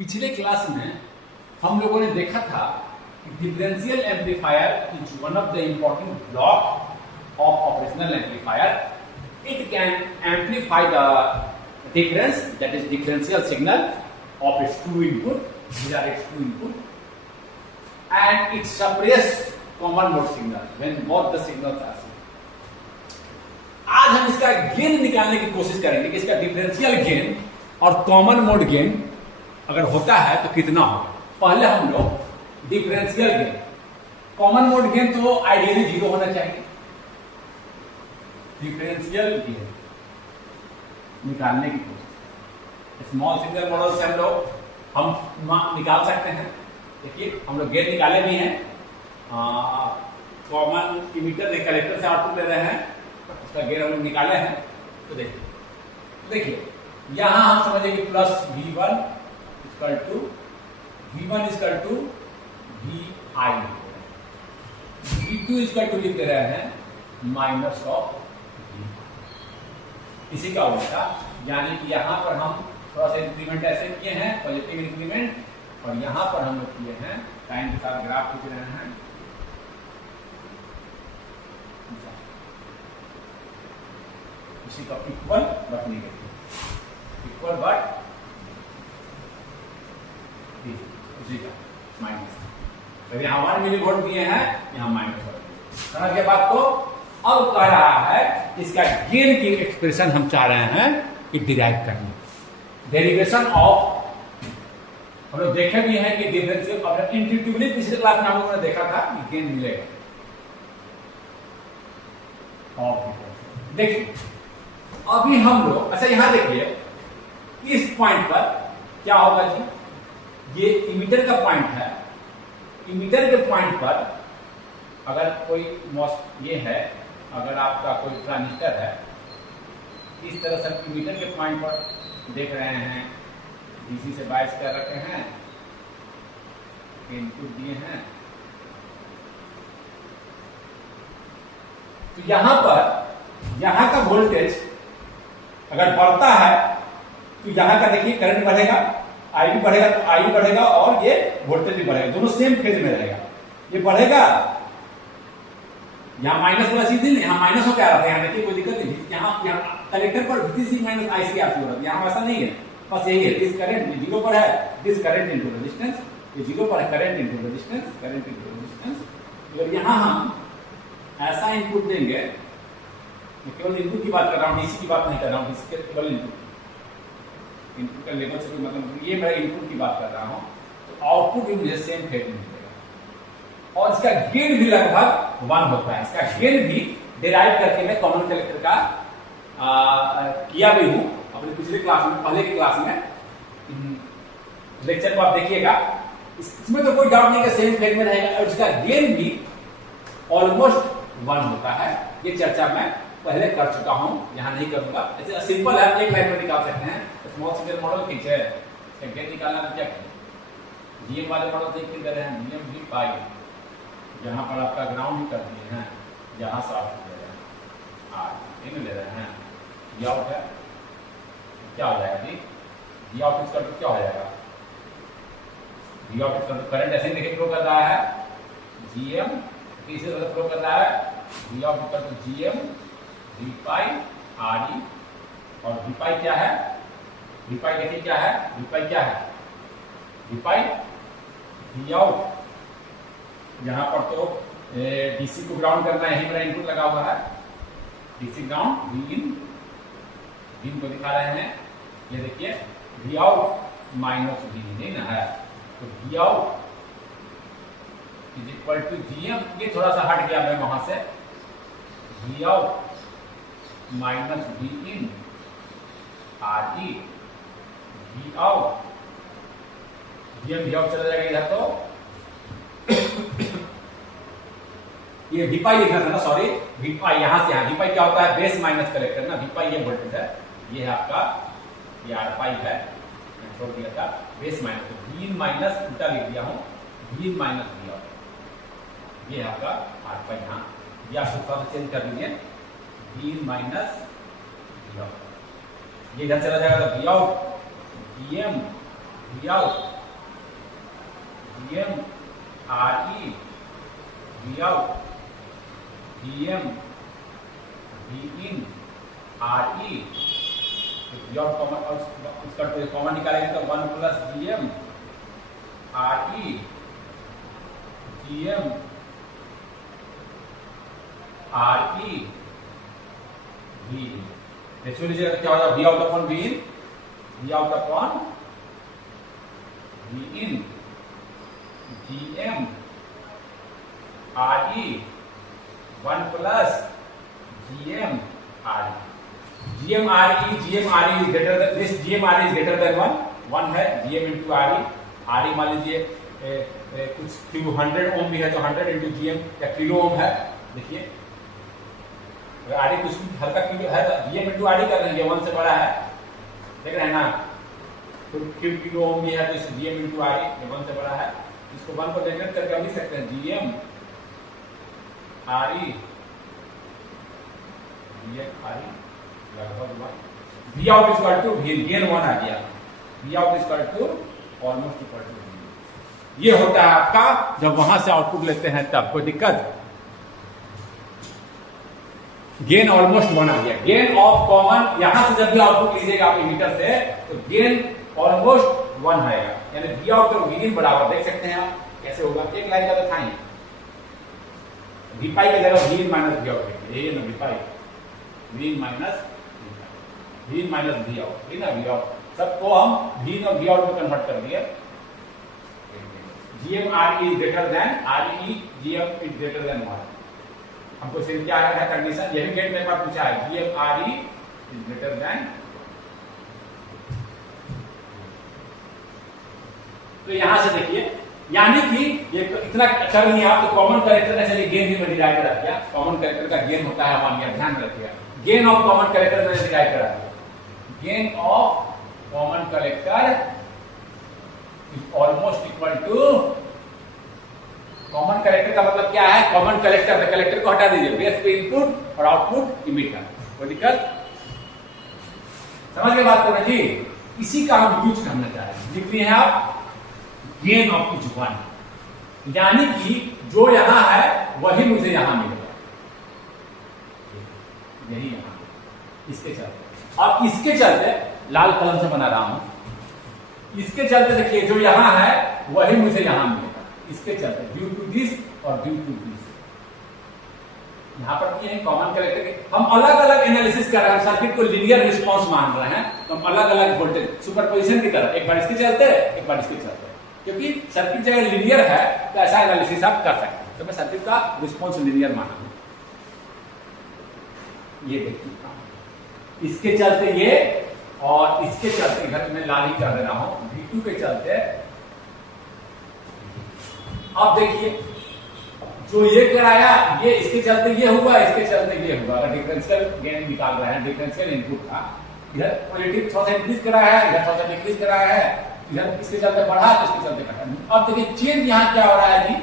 पिछले क्लास में हम लोगों ने देखा था कि differential amplifier is one of the important block of operational amplifier. It can amplify the difference, that is differential signal of its two input, these are its two input, and it suppress common mode signal when both the signals are same. आज हम इसका gain निकालने की कोशिश करेंगे कि इसका differential gain और कॉमन मोड गेन अगर होता है तो कितना होगा। पहले हम लोग differential gain, common mode gain तो आइडियली 0 होना चाहिए। डिफरेंशियल गेन निकालने की कोशिश, स्मॉल सिग्नल मॉडल से हम निकाल सकते हैं। देखिए हम लोग गेन निकाले भी हैं, कॉमन इमीटर कलेक्टर से आउटपुट ले रहे हैं, उसका गेन हम लोग निकाले हैं। तो देखिए यहां हम समझे कि plus V1 equal to VI, V2 equal to लिख दे रहे हैं माइनस ऑफ, इसी का उल्टा, यानी कि यहां पर हम थोड़ा सा इंक्रीमेंट ऐसे किए हैं, पॉजिटिव इंक्रीमेंट, और यहां पर हम लोग किए हैं टाइम के साथ ग्राफ खींच रहे हैं, इसी का equal but negative, equal but इसी का माइनस। तो यहां 1 मिली वोल्ट दिए हैं, यहां माइनस वोल्ट। समझ गए बात को। अब कह रहा है इसका गेन की एक्सप्रेशन हम चाह रहे हैं कि डिराइव करनी, डेरिवेशन ऑफ। हम लोग देखे भी हैं कि डिफरेंशियल और इंट्यूटिवली पिछले क्लास में हम लोगों ने देखा था कि गेन मिलेगा ऑफ डिफरेंशियल। देखिए अभी हम लोग, अच्छा यहां देखिए इस पॉइंट पर क्या होगा जी, ये इमीटर का पॉइंट है। इमीटर के पॉइंट पर अगर कोई ये है, अगर आपका कोई ट्रांजिस्टर है, इस तरह से इमीटर के पॉइंट पर देख रहे हैं, डीसी से बायस कर रखे हैं, इनपुट दिए हैं, तो यहां पर यहां का वोल्टेज अगर बढ़ता है तो यहां का देखिए करंट बढ़ेगा, आई भी बढ़ेगा तो आई बढ़ेगा और ये वोल्टेज भी बढ़ेगा, दोनों सेम फेज में रहेगा। ये बढ़ेगा, यहाँ माइनस वाला चीज नहीं, यहाँ माइनस हो क्या रहा था, यहाँ देखिए कोई दिक्कत नहीं, यहाँ कलेक्टर पर VCC माइनस IC आती हो रहा है, यहाँ ऐसा नहीं है, बस यही है, दिस करंट 0 पर है, दिस करंट इनटू रेजिस्टेंस, ये 0 पर है, current into resistance, current into resistance. अगर यहाँ हम ऐसा इनपुट देंगे, मैं केवल इनपुट की बात कर रहा हूँ, डीसी की बात नहीं कर रहा हूँ, डीसी के केवल इनपुट का लेवल से कोई मतलब, ये मैं इनपुट की बात कर रहा हूँ, तो आउटपुट भी मुझे सेम फेज में मिलेगा और इसका गेन भी लगभग 1 होता है। इसका गेन भी डिराइव करके मैं कॉमन कलेक्टर का किया भी हूं अपने पिछले क्लास में, पहले की क्लास में, लेक्चर को आप देखिएगा, इसमें तो कोई डाउट नहीं कि सेम फेज में रहेगा और इसका गेन भी ऑलमोस्ट 1 होता है। ये चर्चा मैं पहले कर चुका हूं, यहां नहीं करूंगा। ऐसे सिंपल है, एक लाइन में निकाल सकते हैं। स्मॉल सिग्नल मॉडल खींचे, गेन निकालना तो क्या जीएम वाले मॉडल से दे रहे हैं, जीएम भी पाई, जहां पर आपका ग्राउंड ही कर दिए हैं, जहां से आप ले रहे हैं आर इन ले रहे हैं, वी आउट है, क्या हो जाएगा जी, वी आउट इसका क्या हो जाएगा, वी आउट इसका करंट ऐसे देखिए फ्लो कर रहा है, जीएम किसी तरह फ्लो कर रहा है, V out equal to GM V pi R E, और वी पाई क्या है, वी पाई देखिए क्या है, वी पाई क्या है, वी पाई वी आउट, यहां पर तो डीसी को ग्राउंड करना है, यही मेरा इनपुट लगा हुआ है, डीसी ग्राउंड, वी इन को दिखा रहे हैं, ये देखिए वी आउट माइनस वी नहीं ना है, तो V out is equal to GM, ये थोड़ा सा हट गया मैं वहां से, V out minus V in R E, V out, V out चला जाएगा इधर, तो ये वीपाई लिखना था ना, सॉरी वीपाई, यहां से यहां वीपाई क्या होता है, बेस माइनस कलेक्टर ना, वीपाई ये वोल्टेज है, ये है आपका, ये आर पाई है, मैं छोड़ दिया था, बेस माइनस, तो वी इन माइनस उल्टा लिख दिया हूं, V in minus V out, ये है आपका आर पाई, यहाँ ये आप थोड़ा सा चेंज कर दीजिए, V in minus V out, ये इधर चला जाएगा तो V out, V M V out GM RE V out GM V in RE V out common और इसका कॉमन निकालेंगे तो 1 plus GM RE GM RE V in natural लीजिएगा क्या होगा V out upon V in V out upon V in GM RE 1 plus GM RE GM RE is greater than this GM RE is greater than 1 है GM into RE RE मान लीजिए कुछ few 100 ओम भी है तो 100 into GM या kilo ohm है देखिए RE कुछ हल्का किलो है तो GM into RE कर लेंगे 1 से बड़ा है देख रहे हैं ना तो few किलो ओम भी है तो इस GM into RE 1 से बड़ा है इसको 1 को नेगलेक्ट करके हम लिख सकते हैं GM RE V out is equal to gain 1 आ गया V out is equal to almost equal to ये होता है आपका जब वहां से आउटपुट लेते हैं तब कोई दिक्कत गेन ऑलमोस्ट 1 आ गया गेन ऑफ कॉमन यहां से जब भी आउटपुट लीजिएगा आप इमीटर से तो गेन ऑलमोस्ट 1 आएगा यानी V out और V in बराबर देख सकते हैं आप कैसे होगा एक लाइन का तो था ही V पाई की जगह V in minus V out ये ना V pi V in minus V in minus V out ये ना V out सबको हम V in और V out में कन्वर्ट कर दिए GM RE is greater than RE GM is greater than 1 हमको सिर्फ क्या है कंडीशन यही गेट में पूछा है GM RE is greater than तो यहां से देखिए यानी कि ये इतना कर लिया आप तो कॉमन कैरेक्टर का चलिए गेन भी मैं डिराइव करा दिया कॉमन कैरेक्टर का गेन होता है मान लिया ध्यान रखिएगा गेन ऑफ कॉमन कैरेक्टर मैंने डिराइव करा दिया gain of common character is almost equal to common character का मतलब क्या है कॉमन कैरेक्टर कैरेक्टर को हटा दीजिए बेस पे इनपुट और आउटपुट इमीटर कोई दिक्कत समझ के बात करना जी इसी का हम यूज करना चाह रहे हैं लिख रहे हैं आप गेन ऑफ कुछ 1 यानी कि जो यहां है वही मुझे यहां मिलेगा यही यहां इसके चलते अब इसके चलते लाल कलम से बना रहा हूं इसके चलते देखिए जो यहां है वही मुझे यहां मिलेगा इसके चलते ड्यू टू दिस और ड्यू टू दिस यहां पर ये कॉमन कैरेक्टर हम अलग अलग एनालिसिस कर रहे हैं सर्किट को लीनियर रिस्पांस मान रहे हैं तो हम अलग अलग वोल्टेज सुपरपोजिशन की तरह एक बार इसके चलते एक बार इसके चलते क्योंकि सर्किट जगह लीनियर है तो ऐसा एनालिसिस आप कर सकते हैं तो मैं सर्किट का रिस्पांस लीनियर माना हूं ये देखिए इसके चलते ये और इसके चलते घर में लाल ही कर दे रहा हूं V2 के चलते अब देखिए जो ये कराया ये इसके चलते ये हुआ इसके चलते ये हुआ अगर डिफरेंशियल गेन निकाल रहे हैं डिफरेंशियल इनपुट का इधर पॉजिटिव थोड़ा सा इंक्रीज कराया है इधर थोड़ा सा डिक्रीज कराया है इधर इसके चलते बढ़ा तो इसके चलते घटा अब देखिए चेंज यहां क्या हो रहा है जी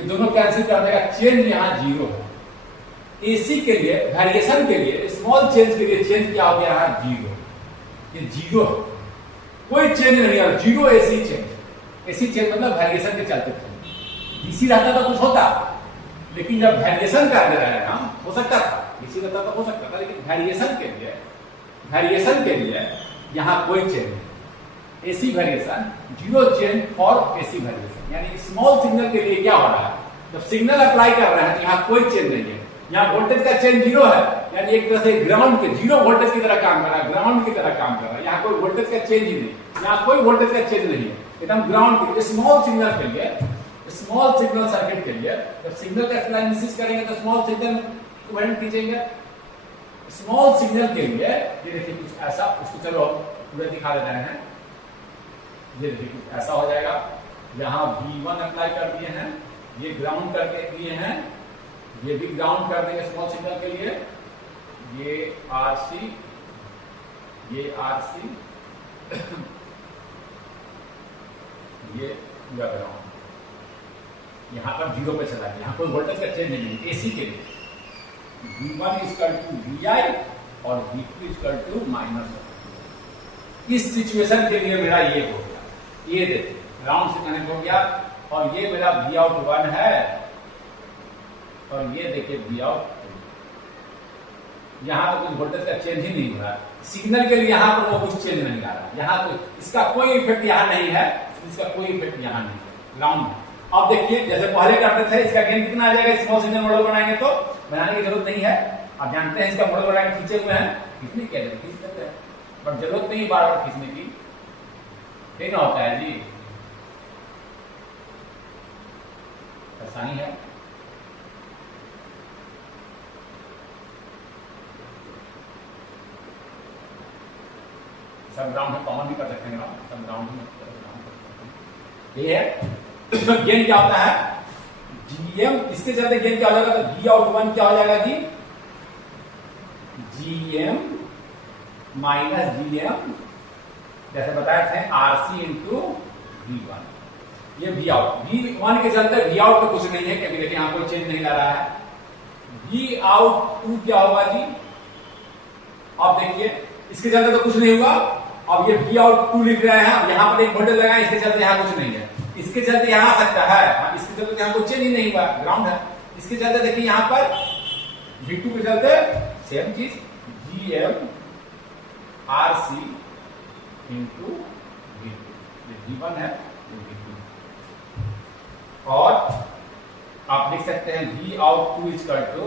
ये दोनों कैंसिल कर देगा चेंज यहां 0 है एसी के लिए वेरिएशन के लिए स्मॉल चेंज के लिए चेंज क्या हो गया है 0 ये 0 है कोई चेंज नहीं है 0 एसी चेंज मतलब वेरिएशन के चलते डीसी रहता तो कुछ होता लेकिन जब वेरिएशन कर दे रहे हैं हम हो सकता था डीसी रहता तो हो सकता था लेकिन वेरिएशन के लिए यहां कोई चेंज नहीं AC variation 0 change for AC variation यानी स्मॉल सिग्नल के लिए क्या हो रहा है जब सिग्नल अप्लाई कर रहे हैं तो यहाँ कोई चेंज नहीं है यहाँ वोल्टेज का चेंज 0 है यानी एक तरह से ग्राउंड के 0 वोल्टेज की तरह काम कर रहा है ग्राउंड की तरह काम कर रहा है यहाँ कोई वोल्टेज का चेंज ही नहीं यहाँ कोई वोल्टेज का चेंज नहीं है एकदम ग्राउंड के स्मॉल सिग्नल के लिए स्मॉल सिग्नल सर्किट के लिए जब सिग्नल का एनालिसिस करेंगे तो स्मॉल सिग्नल को वेट कीजिएगा स्मॉल सिग्नल के लिए ये देखिए कुछ ऐसा उसको चलो पूरा दिखा देते हैं ये देखिए कुछ ऐसा हो जाएगा यहाँ V1 अप्लाई कर दिए हैं ये ग्राउंड करके दिए हैं ये भी ग्राउंड कर देंगे स्मॉल सिग्नल के लिए ये RC ये पूरा ग्राउंड यहां पर 0 पे चला गया यहां कोई वोल्टेज का चेंज नहीं एसी के लिए V1 इक्वल टू VI और V2 इक्वल टू माइनस इस सिचुएशन के लिए मेरा ये हो गया ये देखिए ग्राउंड से कनेक्ट हो गया और ये मेरा वी आउट 1 है और ये देखिए वी आउट 2। यहां तो कुछ वोल्टेज का चेंज ही नहीं हो रहा, सिग्नल के लिए यहां पर वो कुछ चेंज नहीं आ रहा, यहां तो इसका कोई इफेक्ट यहां नहीं है, इसका कोई इफेक्ट यहां नहीं है, ग्राउंड है। अब देखिए जैसे पहले करते थे, इसका गेन कितना आ जाएगा, स्मॉल सिग्नल मॉडल बनाएंगे तो बनाने की जरूरत नहीं है, आप जानते हैं इसका मॉडल बनाकर खींचे हुए हैं, खींचने क्या जरूरत, खींच सकते हैं, बट जरूरत नहीं बार बार खींचने की, ठीक ना होता है जी, आसानी है। सब ग्राउंड में कॉमन भी कर सकते हैं, सब ग्राउंड में ये है। गेन क्या होता है, जीएम, इसके चलते गेन क्या हो जाएगा, तो वी आउट 1 क्या हो जाएगा जी, जीएम माइनस जीएम, जैसे बताए थे आरसी इंटू V1, ये वी आउट, V1 के चलते वी आउट में कुछ नहीं है क्योंकि देखिए यहां कोई चेंज नहीं ला रहा है। वी आउट 2 क्या होगा जी, अब देखिए इसके चलते तो कुछ नहीं होगा, अब ये वी आउट 2 लिख रहे हैं, यहां पर एक वोल्टेज लगाए, इसके चलते यहां कुछ नहीं है, इसके चलते यहां आ सकता है, इसके चलते यहां कोई चेंज ही नहीं हुआ, ग्राउंड है, इसके चलते देखिए यहां पर V2 के चलते सेम चीज, GM RC इंटू V1 है, और आप लिख सकते हैं V आउट 2 इक्वल टू,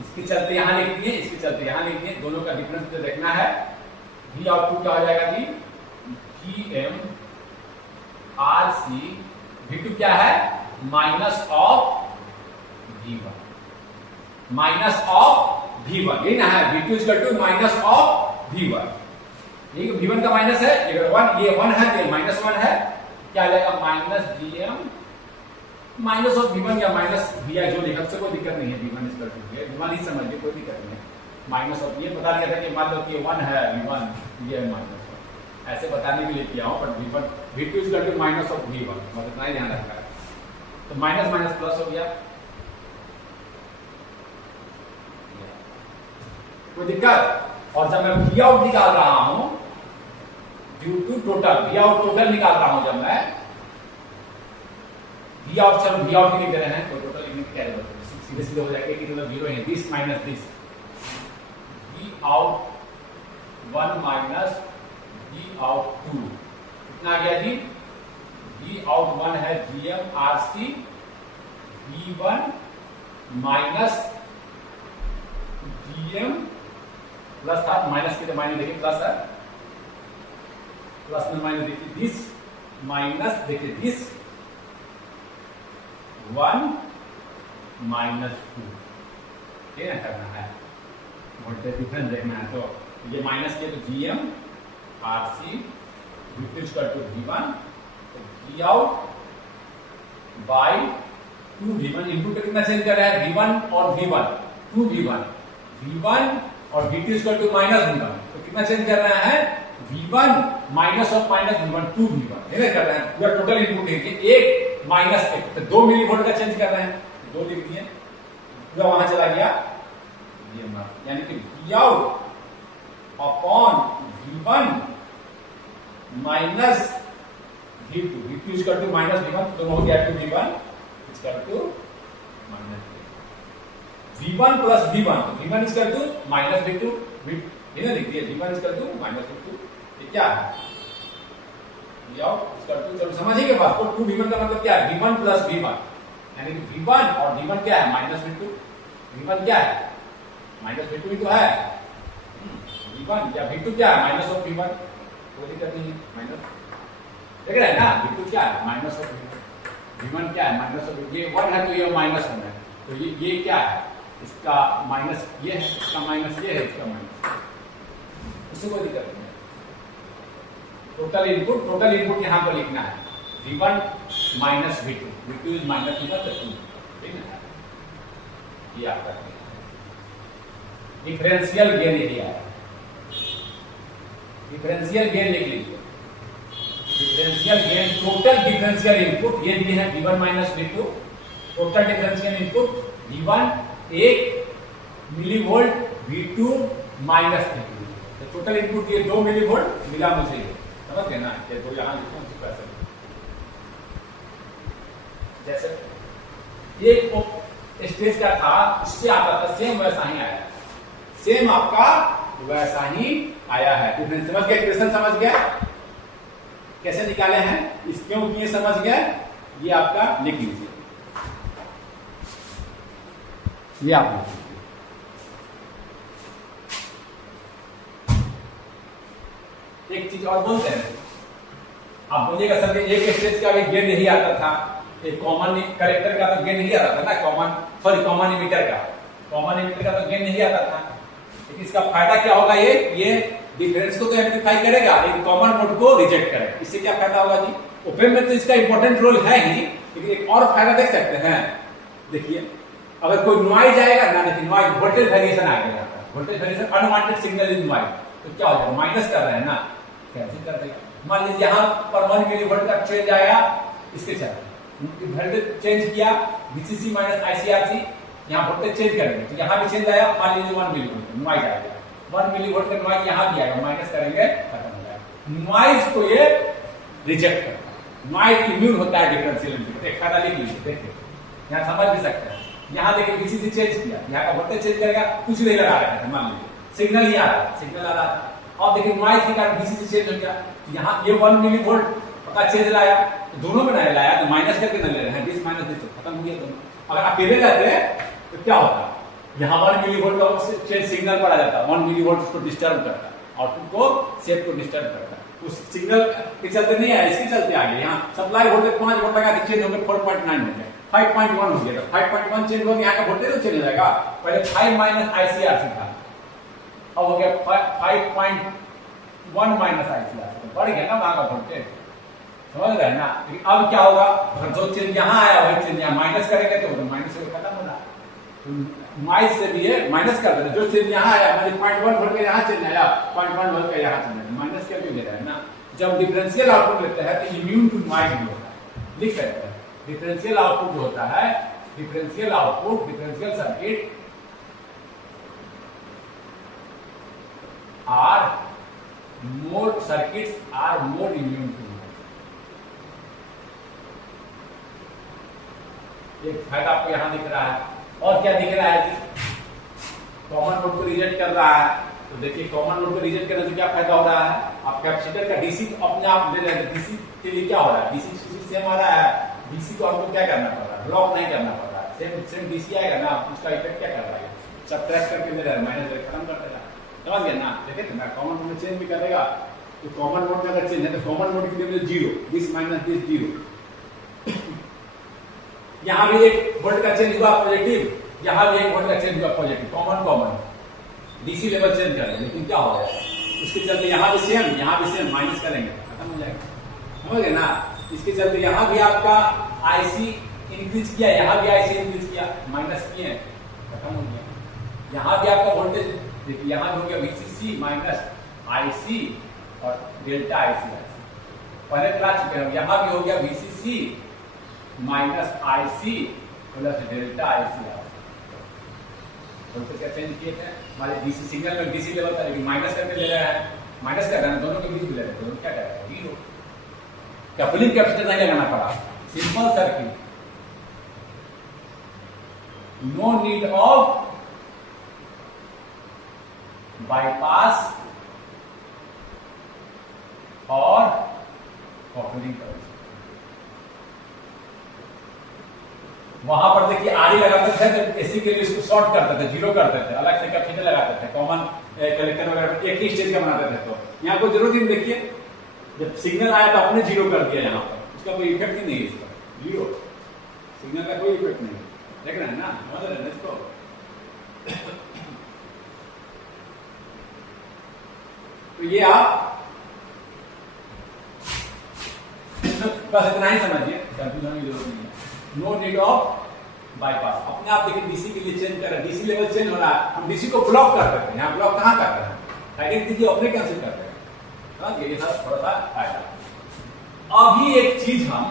इसके चलते यहां लिख दिए, इसके चलते यहां लिख दिए, दोनों का डिफरेंस तो देखना है। V आउट 2 क्या हो जाएगा जी, GM RC, V2 क्या है, minus of V1, minus of V1, ये ना है, V2 equal to minus of V1, ये V1 का माइनस है, ये 1, ये 1 है, ये माइनस 1 है, क्या आ जाएगा, minus GM minus of V1 या माइनस VI, जो लिखा उससे कोई दिक्कत नहीं है, V1 इक्वल टू V1 ही समझिए, कोई दिक्कत नहीं है, माइनस ऑफ, ये बता दिया था कि मान लो कि 1 है V1, ये माइनस 1, ऐसे बताने के लिए किया हूं, पर V1 V2 equal to minus of V1, बस इतना ही ध्यान रखना है, तो माइनस माइनस प्लस हो गया, कोई दिक्कत। और जब मैं वी आउट निकाल रहा हूं due to total, V out total निकाल रहा हूं, जब मैं वी आउट, चलो वी आउट लिख दे रहे हैं, तो टोटल लिखने की क्या जरूरत है, सीधे सीधे हो जाएगा कि मतलब 0 है, this minus this, V out 1 minus V out 2, कितना आ गया जी, वी आउट 1 है GM RC, V1 minus GM plus था, माइनस के माइनस देखिए प्लस है, प्लस में माइनस देखिए, दिस माइनस देखिए दिस 1 माइनस 2, ये ना करना है, वोल्टेज डिफरेंस देखना है, तो ये माइनस किया तो GM RC V2 equal to V1, तो V out by 2 V1 into पे कितना चेंज कर रहा है, V1 और V1 2 V1 और V2 equal to minus V1, तो कितना चेंज कर रहा है, V1 minus of minus V1 2 V1, ये कर रहे हैं, पूरा टोटल इनपुट देखिए, एक माइनस एक, तो 2 मिली वोल्ट का चेंज कर रहे हैं, 2 लिख दिए, पूरा वहां चला गया, यानी कि V out upon V1 minus V2 equal to minus V1, दोनों हो गया 2 V1 equal to minus V1 plus V1, तो V1 equal to minus V2, इन्हें लिख दिया, V1 equal to minus V2, ये क्या है, V आउट इक्वल टू, चलो समझिए बात को, 2 V1 का मतलब क्या है, V1 प्लस V1, यानी कि V1 और V1 क्या है, माइनस V2, V1 क्या है, माइनस V2 ही तो है, V1 या V2 क्या है, माइनस ऑफ V1, कोई दिक्कत नहीं है, माइनस, देख रहे हैं ना, V2 क्या है, माइनस ऑफ V1 क्या है, माइनस ऑफ, ये 1 है तो ये माइनस 1 है, तो ये क्या है, इसका माइनस ये है, इसका माइनस ये है, इसका माइनस, इससे कोई दिक्कत नहीं है, टोटल इनपुट यहां पर लिखना है, V1 minus V2, V2 is minus V1 तो 2, ठीक है, ये आपका डिफरेंशियल गेन यही है, डिफरेंशियल गेन लिख लीजिए, differential gain, total differential input ये दिए हैं V1 minus V2, total differential input V1 1 millivolt, V2 minus V2, तो टोटल इनपुट ये 2 मिली वोल्ट मिला मुझे, समझ गए ना, ये तो यहां लिखो, जैसे ये स्टेज का था, उससे आता था, सेम वैसा ही आया, सेम आपका वैसा ही आया है। डिफरेंस समझ गया, एक्सप्रेशन समझ गया, कैसे निकाले हैं, इस क्यों किए समझ गया, ये आपका लिख लीजिए, ये आप लिख लीजिए। एक चीज और बोलते हैं, आप बोलिएगा सर एक स्टेज का भी गेन नहीं आता था, एक कॉमन करेक्टर का तो गेन नहीं आता था ना, कॉमन इमिटर का तो गेन नहीं आता था। लेकिन इसका फायदा क्या होगा, ये डिफरेंस को तो एम्प्लीफाई करेगा, एक कॉमन मोड को रिजेक्ट करेगा। इससे क्या फायदा होगा जी, ओपन में तो इसका इंपॉर्टेंट रोल है ही, लेकिन एक और फायदा देख सकते हैं। देखिए अगर कोई नॉइज आएगा ना, देखिए नॉइज वोल्टेज वेरिएशन आ गया, वोल्टेज वेरिएशन अनवांटेड सिग्नल इन नॉइज, तो क्या हो जाएगा, माइनस कर रहे हैं ना, कैंसिल कर देगा। मान लीजिए यहाँ पर 1 मिलीवोल्ट का चेंज आया, इसके साथ वोल्टेज चेंज किया, VCC माइनस ICRC, यहाँ वोल्टेज चेंज करेंगे तो यहाँ भी चेंज आया, मान लीजिए 1 मिलीवोल्ट नॉइज आ गया, 1 मिलीवोल्ट का नॉइज यहाँ भी आएगा, माइनस करेंगे खत्म हो जाएगा। नॉइज को ये रिजेक्ट करता है, नॉइज इम्यून होता है डिफरेंशियल एम्पलीफायर। एक फायदा लिख लीजिए, देखिए यहाँ समझ भी सकते हैं। यहाँ देखिए VCC चेंज किया, यहाँ का वोल्टेज चेंज करेगा, कुछ नहीं लगा रहा है, मान लीजिए सिग्नल ही आ रहा है, सिग्नल आ रहा था, अब देखिए नॉइज के कारण VCC चेंज हो गया, यहाँ ये 1 मिलीवोल्ट का चेंज लाया, तो दोनों में नहीं लाया तो माइनस करके न ले रहे हैं, दिस माइनस दिस, खत्म हो गया दोनों। अगर अकेले रहते तो क्या होता, यहाँ 1 मिलीवोल्ट का चेंज सिग्नल पर आ जाता, 1 मिलीवोल्ट उसको डिस्टर्ब करता, आउटपुट को सेट को डिस्टर्ब करता, उस सिग्नल के चलते नहीं आया, इसके चलते आ गया। यहाँ सप्लाई वोल्टेज 5 वोल्ट लगा, चेंज हो गया 4.9 हो गया, 5.1 हो गया, 5.1 चेंज हो गया, यहाँ का वोल्टेज तो चेंज हो जाएगा। पहले 5 माइनस ICRC था, अब हो गया 5.1 माइनस ICRC, बढ़ गया ना वहां का वोल्टेज, समझ रहे हैं ना। लेकिन अब क्या होगा, अगर जो चेंज यहाँ आया वही चेंज यहाँ माइनस करेंगे तो माइनस से खत्म हो रहा, नॉइज से भी ये माइनस कर देना, जो चेंज यहाँ आया, मतलब 0.1 वोल्ट का यहाँ चेंज आया, 0.1 वोल्ट का यहाँ चेंज आया, माइनस करके दे रहा है ना। जब डिफरेंशियल आउटपुट लेते हैं तो इम्यून टू नॉइज भी होता है, लिख सकते हैं। डिफरेंशियल आउटपुट जो होता है, differential output, differential circuit are more circuits are more immune to noise. एक फायदा आपको यहां दिख रहा है, और क्या दिख रहा है, कॉमन मोड को रिजेक्ट कर रहा है, तो देखिए कॉमन मोड को रिजेक्ट करने से क्या फायदा हो रहा है, आप कैपेसिटर का डीसी अपने आप दे रहे हैं, डीसी के लिए क्या हो रहा है, डीसी सेम आ रहा है, डीसी को हमको क्या करना पड़ रहा है, ब्लॉक नहीं करना पड़ रहा है, सेम डीसी आएगा ना, उसका इफेक्ट क्या कर रहा है, सबट्रैक्ट करके दे रहा है, माइनस खत्म कर देगा, समझ गया ना। देखिए ना कॉमन मोड में चेंज भी करेगा, तो कॉमन मोड में अगर चेंज है तो कॉमन मोड के लिए 0, दिस माइनस दिस 0, यहाँ भी 1 वोल्ट का चेंज हुआ पॉजिटिव, यहाँ भी 1 वोल्ट का चेंज हुआ positive, common DC level change कर, लेकिन क्या हो गया, उसके चलते यहाँ भी सेम माइनस करेंगे खत्म हो जाएगा, समझ गए ना। इसके चलते यहाँ भी आपका आईसी इंक्रीज किया, यहाँ भी आईसी इंक्रीज किया, माइनस किए खत्म हो गया। यहाँ भी आपका वोल्टेज देखिए, यहाँ भी हो गया VCC माइनस IC और डेल्टा IC, पहले क्लास चुके हैं, यहाँ भी हो गया VCC minus IC plus delta IC। Voltage का चेंज किए थे, हमारे डीसी सिग्नल में डीसी लेवल था, लेकिन माइनस करके ले रहा है, माइनस कर रहे हैं, दोनों के बीच में ले रहे हैं, दोनों क्या कर रहे हैं, 0। कपलिंग कैपेसिटर नहीं लगाना पड़ा, simple circuit, no need of bypass और कपलिंग कैपेसिटर। वहां पर देखिए आरी लगाते थे तो एसी के लिए इसको शॉर्ट करते थे, 0 करते थे, अलग से कैपेसिटर लगाते थे, कॉमन कलेक्टर वगैरह एक ही स्टेज का बनाते थे। तो यहाँ कोई जरूरत ही नहीं, देखिए जब सिग्नल आया तो अपने 0 कर दिया, यहाँ पर उसका कोई इफेक्ट ही नहीं है, इसका 0 सिग्नल का कोई इफेक्ट नहीं है, देख रहे हैं ना, समझ रहे हैं इसको। तो ये आप बस इतना ही समझिए, कंफ्यूजन की जरूरत नहीं है। नो नीड ऑफ बाईपास, अपने आप देखिए डीसी के लिए चेंज कर रहे हैं, डीसी लेवल चेंज हो रहा है, हम डीसी को ब्लॉक कर देते हैं, यहाँ ब्लॉक कहाँ कर रहे हैं, साइड दीजिए, अपने कैंसिल कर रहे हैं, ये सब थोड़ा सा फायदा। अभी एक चीज हम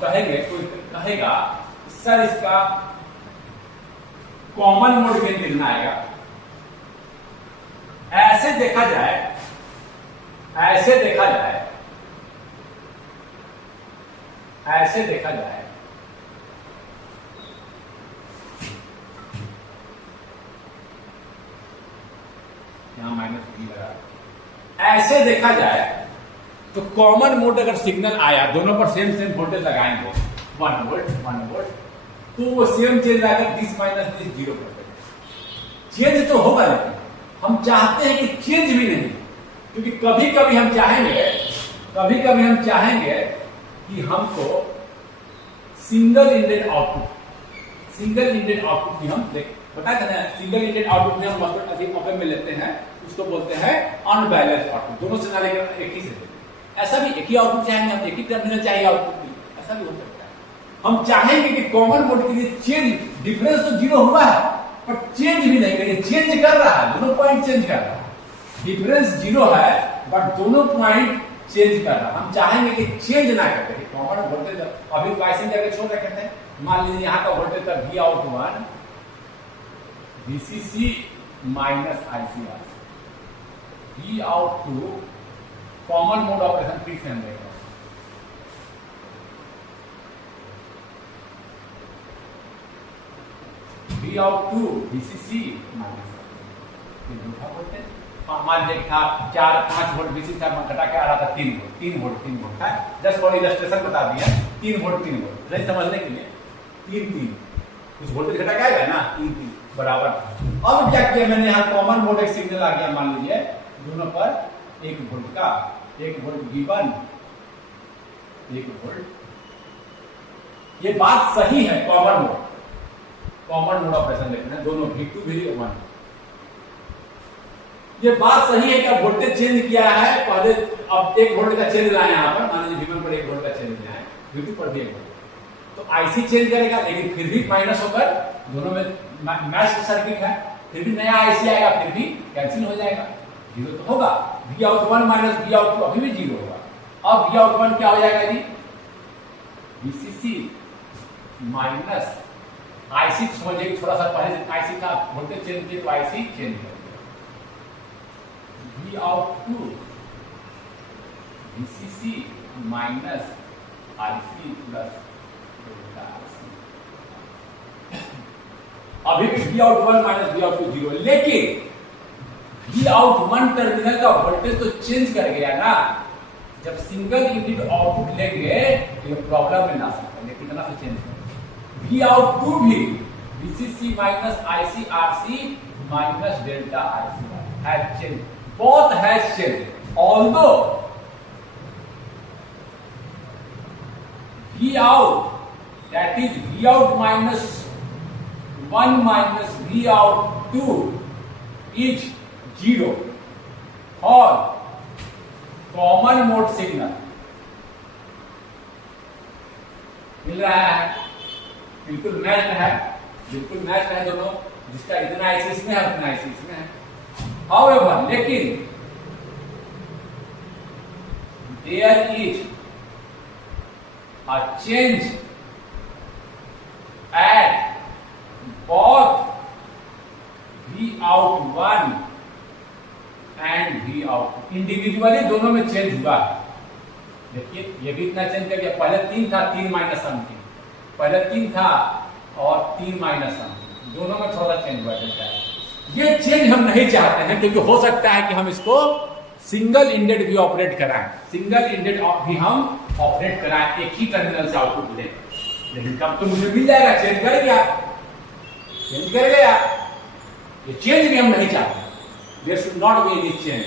कहेंगे, कोई कहेगा सर इसका कॉमन मोड गेन कितना आएगा। ऐसे देखा जाए ऐसे देखा जाए यहां -V लगा, ऐसे देखा जाए तो कॉमन मोड अगर सिग्नल आया, दोनों पर सेम सेम वोल्टेज लगाएंगे 1 वोल्ट, तो वो सेम चेंज आएगा, दिस माइनस दिस 0 पर चेंज तो होगा, लेकिन हम चाहते हैं कि चेंज भी नहीं, क्योंकि कभी कभी हम चाहेंगे कि हमको सिंगल इंडेड आउटपुट की हम देख बता देना, सिंगल इंडेड आउटपुट में हम अधिक ऑप एम्प में लेते हैं, उसको बोलते हैं अनबैलेंस्ड आउटपुट, दोनों से ना लेकर एक ही से लेते हैं। ऐसा भी एक ही आउटपुट चाहेंगे हम, एक ही टर्मिनल चाहिए आउटपुट भी, ऐसा भी हो सकता है। हम चाहेंगे कि कॉमन मोड के लिए चेंज डिफरेंस तो 0 हुआ है, पर चेंज भी नहीं करेंगे, चेंज कर रहा है, दोनों पॉइंट चेंज कर रहा है, डिफरेंस 0 है बट दोनों पॉइंट चेंज कर रहा है। हम चाहेंगे कि चेंज ना करते, कॉमन वोल्टेज अभी बाइसिंग करके छोड़ रखे थे, मान लीजिए यहां का वोल्टेज था Vout1 VCC minus ICR, Vout2 common mode operation फिर से हम देख रहे हैं, Vout2 VCC माइनस वोल्टेज, मान लीजिए था 4-5 वोल्ट VCC था, घटा के आ रहा था 3 वोल्ट था, जस्ट फॉर इलस्ट्रेशन बता दिया 3 वोल्ट नहीं समझने के लिए 3 कुछ वोल्टेज घटा के आएगा ना, 3 बराबर। अब क्या किया मैंने, यहाँ कॉमन मोड एक सिग्नल आ गया, मान लीजिए दोनों पर 1 वोल्ट का, 1 वोल्ट V1 1 वोल्ट, ये बात सही है, कॉमन मोड ऑपरेशन देखना है, दोनों V2 V1, ये बात सही है कि वोल्टेज चेंज किया है पहले, अब 1 वोल्ट का चेंज लाया यहाँ पर, मान लीजिए V1 पर 1 वोल्ट का चेंज लाया है, V2 पर भी 1 वोल्ट, तो IC चेंज करेगा, लेकिन फिर भी माइनस होकर दोनों में मैच सर्किट है, फिर भी नया IC आएगा, फिर भी कैंसिल हो जाएगा, 0 तो होगा। Vout1 माइनस Vout2 अभी भी 0 होगा। अब Vout1 क्या हो जाएगा जी, VCC माइनस IC, समझिए थोड़ा सा पहले IC का वोल्टेज चेंज किया तो IC चेंज हो, Vout2 VCC minus IC plus अभी भी Vout1 माइनस Vout2 0, लेकिन Vout1 टर्मिनल का वोल्टेज तो चेंज कर गया ना, जब सिंगल इनपुट आउटपुट लेंगे तो प्रॉब्लम में ना सकता है, कितना से चेंज कर Vout2 भी VCC minus IC RC minus delta IC has change, both has changed, although Vout, that is Vout minus 1 minus Vout2 is 0 for common mode signal, मिल रहा है, बिल्कुल मैच है दोनों, जिसका इतना IC इसमें है उतना IC इसमें है। However, लेकिन there is a change at both Vout1 and Vout2, individually दोनों में चेंज हुआ। देखिए ये भी इतना चेंज कर गया, पहले 3 था, 3 माइनस समथिंग, पहले 3 था और 3 माइनस समथिंग, दोनों में थोड़ा चेंज हुआ है। ये चेंज हम नहीं चाहते हैं, क्योंकि हो सकता है कि हम इसको सिंगल इंडेड भी ऑपरेट कराएं, सिंगल इंडेड भी हम ऑपरेट कराएं, एक ही टर्मिनल से आउटपुट लें, लेकिन कब तो मुझे मिल जाएगा, चेंज कर गया, ये चेंज भी हम नहीं चाहते, there should not be any change.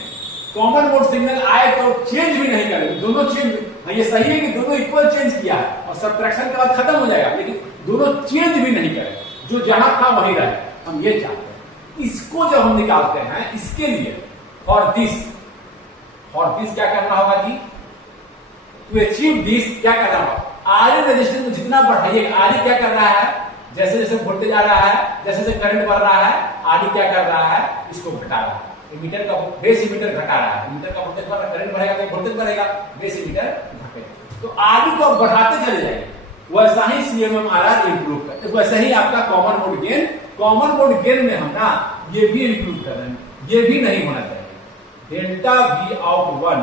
Common mode signal आए तो चेंज भी नहीं करेंगे, दोनों चेंज, ये सही है कि दोनों इक्वल चेंज किया है और सब्ट्रैक्शन के बाद खत्म हो जाएगा, लेकिन दोनों चेंज भी नहीं करें, जो जहां था वहीं रहे, हम ये चाहते हैं। इसको जब हम निकालते हैं, इसके लिए फॉर दिस क्या करना होगा जी, टू अचीव दिस क्या करना होगा, आरए रेजिस्टेंस को जितना बढ़ाइए, आरए क्या कर रहा है, जैसे जैसे वोल्टेज आ रहा है, जैसे जैसे करंट बढ़ रहा है, आरए क्या कर रहा है, इसको घटा रहा है, इमीटर का बेस इमीटर घटा रहा है, इमीटर का वोल्टेज बढ़ रहा है, करंट बढ़ेगा तो वोल्टेज बढ़ेगा, बेस इमीटर घटेगा, तो आरए को बढ़ाते चले जाएंगे, वैसा ही CMMRR इंप्रूव करते, वैसे ही आपका कॉमन मोड गेन में हम ना ये भी इंक्लूड कर रहे हैं, ये भी नहीं होना चाहिए। डेल्टा Vout1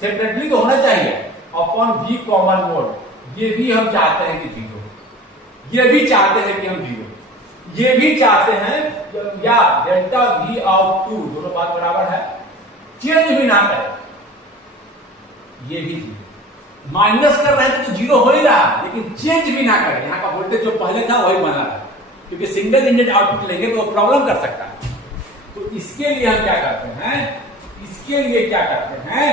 सेपरेटली तो होना चाहिए अपॉन V कॉमन मोड, ये भी हम चाहते हैं कि जीरो, ये भी चाहते हैं कि हम जीरो, ये भी चाहते हैं, या डेल्टा वी आउट टू दोनों बात बराबर है, चेंज भी ना करे, ये भी जीरो। माइनस कर रहे थे तो जीरो हो ही रहा, लेकिन चेंज भी ना करे, यहाँ का वोल्टेज जो पहले था वही बना रहा, क्योंकि सिंगल इंडेड आउटपुट लेंगे तो प्रॉब्लम कर सकता है। तो इसके लिए हम क्या करते हैं, इसके लिए क्या करते हैं,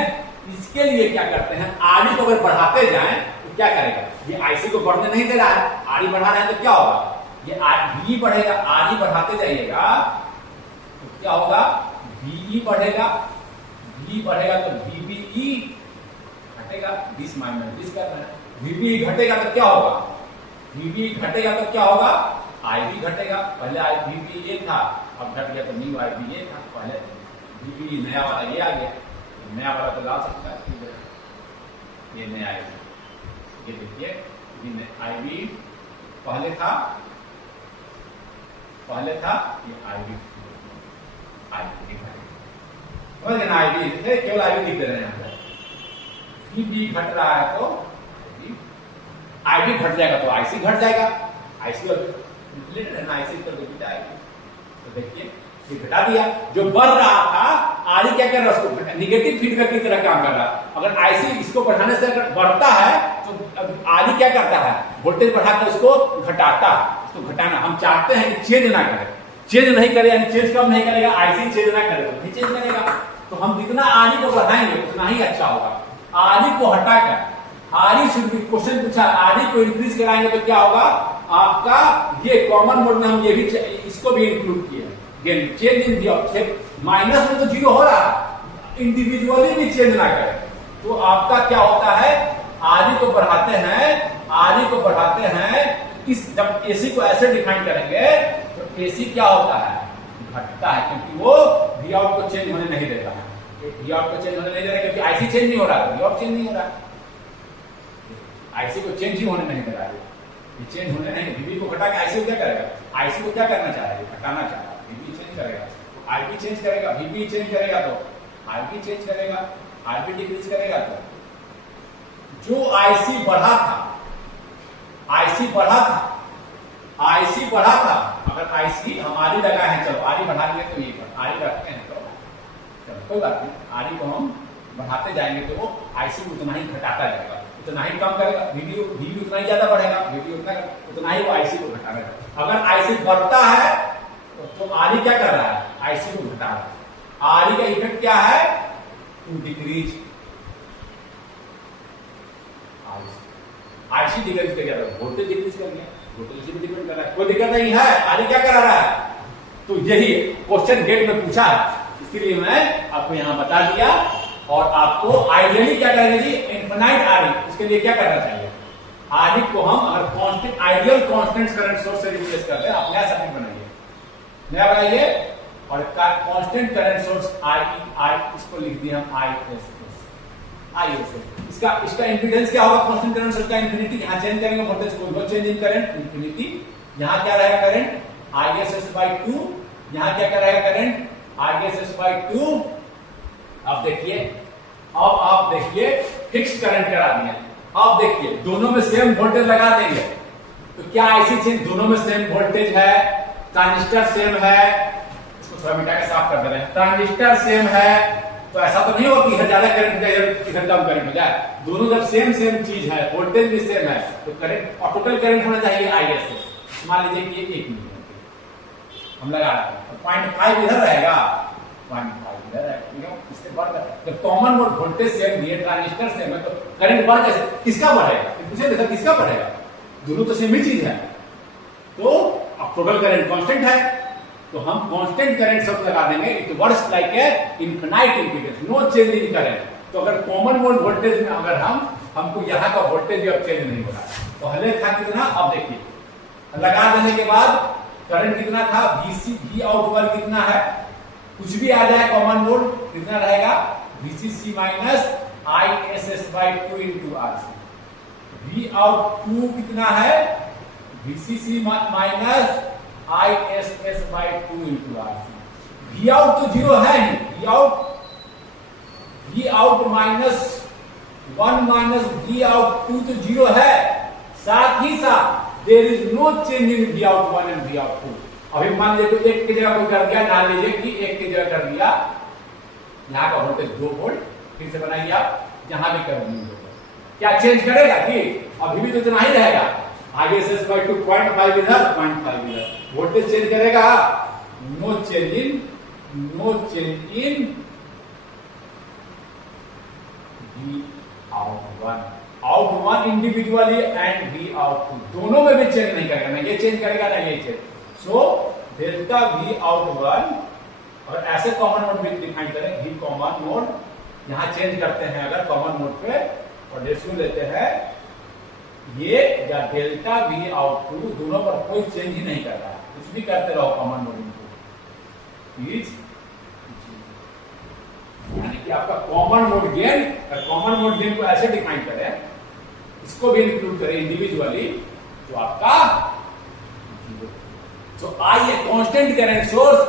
इसके लिए क्या करते हैं, आरई को अगर बढ़ाते जाएं तो क्या करेगा, ये आईसी को बढ़ने नहीं दे रहा है, आरई बढ़ा रहे हैं तो क्या होगा, ये वी बढ़ेगा, आरई बढ़ाते जाइएगा तो क्या होगा, वी बढ़ेगा, वी बढ़ेगा तो वीबीई घटेगा, दिस माइनस दिस करना है, वीबीई घटेगा तो क्या होगा, वीबीई घटेगा तो क्या होगा, आई भी घटेगा, पहले आई वीबी ये था, अब घट गया तो न्यू आई भी ये था, पहले वीबी नया वाला ये आ गया, नया वाला तो ला सकता है, ये नया आई, ये देखिए आई भी पहले था, ये आई भी समझ ना, आई भी केवल आई भी दिख रहे हैं यहाँ पे, वीबी घट रहा है तो आई भी घट जाएगा तो आईसी घट जाएगा, आईसी तो देखिए ये घटा दिया, जो बढ़ रहा था आरई क्या कर रहा है, उसको निगेटिव फीडबैक की तरह काम कर रहा है। अगर आईसी इसको बढ़ाने से अगर बढ़ता है तो आरई क्या करता है, वोल्टेज बढ़ाकर उसको घटाता है, उसको घटाना हम चाहते हैं कि चेंज ना करे, चेंज नहीं करे यानी चेंज कम नहीं करेगा, आईसी चेंज ना करे तो नहीं चेंज करेगा, तो हम जितना आरई को बढ़ाएंगे उतना ही अच्छा होगा। आरई को हटाकर, आरई से क्वेश्चन पूछा, आरई को इंक्रीज कराएंगे तो क्या होगा, आपका ये कॉमन मोड में हम ये भी इसको भी इंक्लूड किए, चेंज इन दी माइनस में तो जीरो हो रहा, इंडिविजुअली भी चेंज ना करे तो आपका क्या होता है, आरई को बढ़ाते हैं, आरई को बढ़ाते हैं, इस जब एसी को ऐसे डिफाइन करेंगे तो एसी क्या होता है, घटता है, क्योंकि वो वी आउट को चेंज होने नहीं देता है, वी आउट को चेंज होने नहीं दे रहा, क्योंकि आईसी चेंज नहीं हो रहा, वी आउट चेंज नहीं हो रहा, आईसी को चेंज ही होने नहीं दे रहा है, चेंज होने नहीं, वीबी को घटा के आईसी को क्या करेगा, आईसी को क्या करना चाह रहा है, घटाना चाह रहा है, वीबी चेंज करेगा, आईबी चेंज करेगा, वीबी चेंज करेगा तो आईबी चेंज करेगा, आईबी डिक्रीज करेगा तो जो आईसी बढ़ा था, आईसी बढ़ा था, आईसी बढ़ा था, अगर आईसी हम आरई लगाए हैं, चलो आरई बढ़ा दिए तो ये आरई रखते हैं तो चलो कोई बात नहीं, आरई को हम बढ़ाते जाएंगे तो वो आईसी को उतना ही घटाता जाएगा, उतना ही कम करेगा, वीबी उतना ही ज्यादा बढ़ेगा, वीबी उतना ही वो आईसी को घटाएगा। अगर आईसी बढ़ता है तो आरई क्या कर रहा है, आईसी को घटा रहा है, आरई का इफेक्ट क्या है, टू डिक्रीज आईसी डिक्रीज कर गया, वोल्टेज डिक्रीज कर गया, वोल्टेज भी डिपेंड कर रहा है, कोई दिक्कत नहीं है, आरई क्या करा रहा है, तो यही क्वेश्चन गेट में पूछा है, इसलिए मैं आपको यहां बता दिया। और आपको आइडियली क्या करेंगे जी, इनफिनाइट आरई, उसके लिए क्या करना चाहिए, आरई को हम अगर constant ideal constant current source से रिप्लेस करते हैं, आप नया सर्किट बनाइए, नया बनाइए, और कांस्टेंट करंट सोर्स आई इसको लिख दिया हम आई एस, इसका इंपीडेंस क्या होगा, कांस्टेंट करंट सोर्स का इंफिनिटी, यहां चेंज करेंगे वोल्टेज को, no change in current infinity, यहां क्या रहेगा करंट ISS/2, यहां क्या रहेगा करंट ISS/2। अब देखिए, अब आप देखिए फिक्स्ड करंट करा दिया, अब देखिए दोनों में सेम वोल्टेज लगा देंगे तो क्या ऐसी चीज, दोनों में सेम वोल्टेज है, ट्रांजिस्टर सेम है, इसको थोड़ा मिटा के साफ कर दे रहे हैं, ट्रांजिस्टर सेम है, तो ऐसा तो नहीं होगा कि इधर ज्यादा करंट हो जाए इधर कम करंट हो जाए, दोनों जब सेम चीज है, वोल्टेज भी सेम है, तो करंट और टोटल करंट होना चाहिए ISS। मान लीजिए कि 1 मिली हम लगा रहे हैं, 0.5 इधर रहेगा, 0.5 इधर रहेगा, इससे बढ़कर जब कॉमन मोड वोल्टेज सेम है, ट्रांजिस्टर सेम है, तो करंट बढ़ कैसे, किसका बढ़ेगा, पूछे देखा किसका बढ़ेगा, दोनों तो सेम ही चीज है, तो अब टोटल करंट कांस्टेंट है, तो हम कांस्टेंट करंट सब लगा देंगे, it works like a infinite impedance, no change in current. तो अगर कॉमन मोड वोल्टेज में अगर हमको यहाँ का वोल्टेज भी अब चेंज नहीं हो रहा, पहले था कितना, अब देखिए लगा देने के बाद करंट कितना था, वी आउट वर्ग कितना है, कुछ भी आ जाए कॉमन मोड कितना रहेगा, VCC minus ISS/2 into RC, V out 2 कितना है, VCC minus ISS/2 into RC, V out तो जीरो है ही, V out minus 1 minus V out 2 तो 0 है, साथ ही साथ there is no change in V out 1 and V out 2। अभी मान लीजिए एक की जगह कोई कर दिया, मान लीजिए कि एक की जगह कर दिया, यहाँ का वोल्टेज 2 वोल्ट, फिर से बनाइए आप, जहां भी कर दिए क्या चेंज करेगा कि अभी भी तो इतना ही रहेगा, आगे से 0.5 इधर 0.5 इधर, वोल्टेज चेंज करेगा, no change in V out 1 individually and V out 2 दोनों में भी चेंज नहीं करेगा, ना ये चेंज करेगा ना ये change. So delta we out 1, और ऐसे कॉमन मोड भी डिफाइन करें, वी कॉमन मोड, यहां चेंज करते हैं अगर कॉमन मोड पे और डेसिमल लेते हैं, ये या डेल्टा वी आउट 2 दोनों पर कोई चेंज ही नहीं कर रहा है, कुछ भी करते रहो कॉमन मोड इज, यानी कि आपका common mode gain, common mode gain को ऐसे डिफाइन करें, इसको भी इंक्लूड करें इंडिविजुअली, तो आपका तो I a constant current source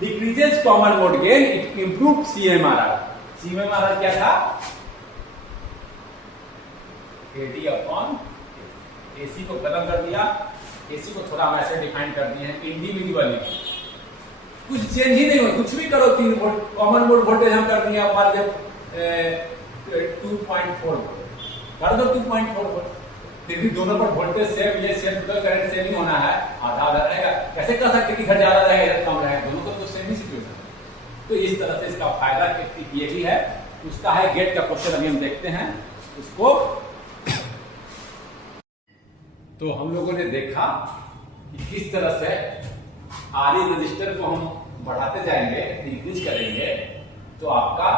decreases common mode gain, it improve CMRR. CMRR क्या था? एडी अपॉन एसी को खत्म कर दिया, एसी को थोड़ा हम ऐसे डिफाइन कर दिए हैं इंडिविजुअली, कुछ चेंज ही नहीं हुआ, कुछ भी करो 3 वोल्ट, कॉमन मोड वोल्टेज हम कर दिए, मान लीजिए 2.4 वोल्ट कर दो, 2.4 वोल्ट, फिर भी दोनों पर वोल्टेज सेम, ये सेम, तो करंट सेम ही होना है, आधा आधा रहेगा, कैसे कर सकते कि इधर ज्यादा रहेगा इधर कम रहेगा, दोनों को तो सेम ही सिचुएशन है। तो इस तरह से इसका फायदा ये भी है, उसका है गेट का क्वेश्चन अभी हम देखते हैं उसको। तो हम लोगों ने देखा कि किस तरह से आरई रजिस्टर को हम बढ़ाते जाएंगे, इंक्रीज करेंगे, तो आपका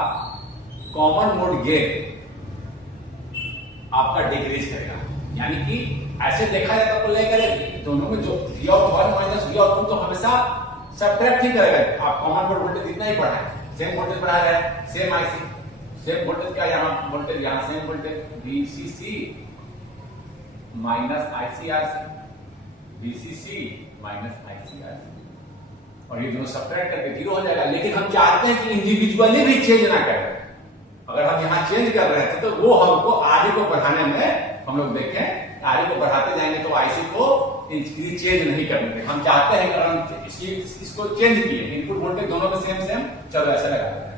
कॉमन मोड गेन आपका डिक्रीज करेगा, यानी कि ऐसे देखा जाए तो लेकर दोनों में जो V out 1 minus V out 2 तो हमेशा सब्ट्रैक्ट ही करेगा, आप कॉमन मोड वोल्टेज जितना ही बढ़ाए, सेम वोल्टेज बढ़ा रहे हैं, सेम आईसी, सेम वोल्टेज का यहाँ वोल्टेज, यहाँ same voltage VCC minus ICRC, VCC minus ICRC, और ये दोनों सब्ट्रैक्ट करके 0 हो जाएगा। लेकिन हम चाहते हैं कि इंडिविजुअली भी चेंज ना करें, अगर हम यहाँ चेंज कर रहे थे तो वो हमको आरई को बढ़ाने में, हम लोग देखें आरई को बढ़ाते जाएंगे तो आईसी को इंक्रीज चेंज नहीं करने थे, हम चाहते हैं कि हम इसको चेंज किए, इनपुट वोल्टेज दोनों में सेम सेम, चलो ऐसे लगा रहे हैं,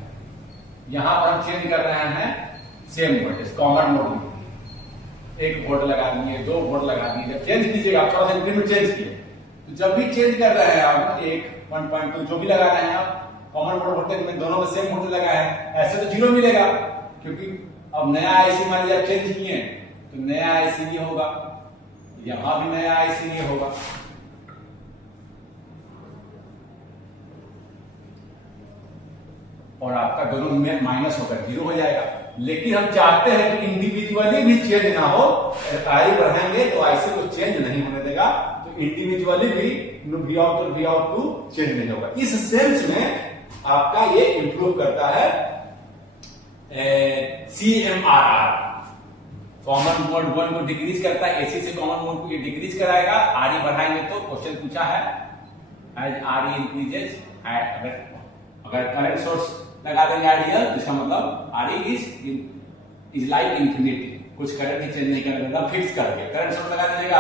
यहां पर हम चेंज कर रहे हैं सेम वोल्टेज कॉमन मोड में, 1 वोल्ट लगा दिए, 2 वोल्ट लगा दिए, जब चेंज कीजिएगा आप थोड़ा सा इंक्रीमेंट चेंज किए, तो जब भी चेंज कर रहे हैं आप 1.2 जो भी लगा रहे हैं आप, कॉमन मोड वोल्टेज में दोनों में सेम वोल्टेज लगा है, ऐसे तो 0 मिलेगा, क्योंकि अब नया आईसी मान लीजिए आप चेंज किए तो नया आईसी नहीं होगा, यहां भी नया आईसी नहीं होगा, और आपका दोनों में माइनस होकर 0 हो जाएगा। लेकिन हम चाहते हैं कि इंडिविजुअली भी चेंज ना हो, आरई बढ़ाएंगे तो आईसी को चेंज नहीं होने देगा, तो इंडिविजुअली भी वी आउट और वी आउट 2 चेंज नहीं होगा। इस सेंस में आपका ये इंप्रूव करता है सीएमआरआर, कॉमन मोड 1 को डिक्रीज करता है, एसी से कॉमन मोड को ये डिक्रीज कराएगा, आरई बढ़ाएंगे तो क्वेश्चन पूछा है एज आरई इंक्रीजेस, अगर करंट सोर्स लगा देंगे आइडियल, इसका मतलब आरई इज लाइक इंफिनिटी, कुछ करंट ही चेंज नहीं कर देगा, फिक्स कर देगा, करंट सोर्स लगा दीजिएगा